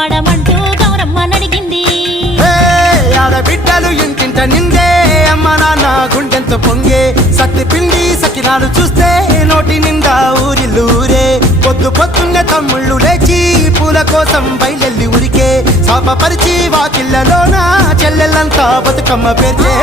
పాడమంటూ గౌరమ్మ నడిగింది. ఆడబిడ్డలు ఇంటింట నిందే అమ్మ నాన్న గుండెంత పొంగే సత్తి పిండి సకినాలు చూస్తే నోటి నిండా ఊరిల్లూరే పొద్దున్నే తమ్ముళ్ళు లేచి పూల కోసం బయలెల్లి ఉరికే శాపపరిచి వాకిళ్ళలోన చెల్లెళ్ళంతా బతుకమ్మ పేర్చే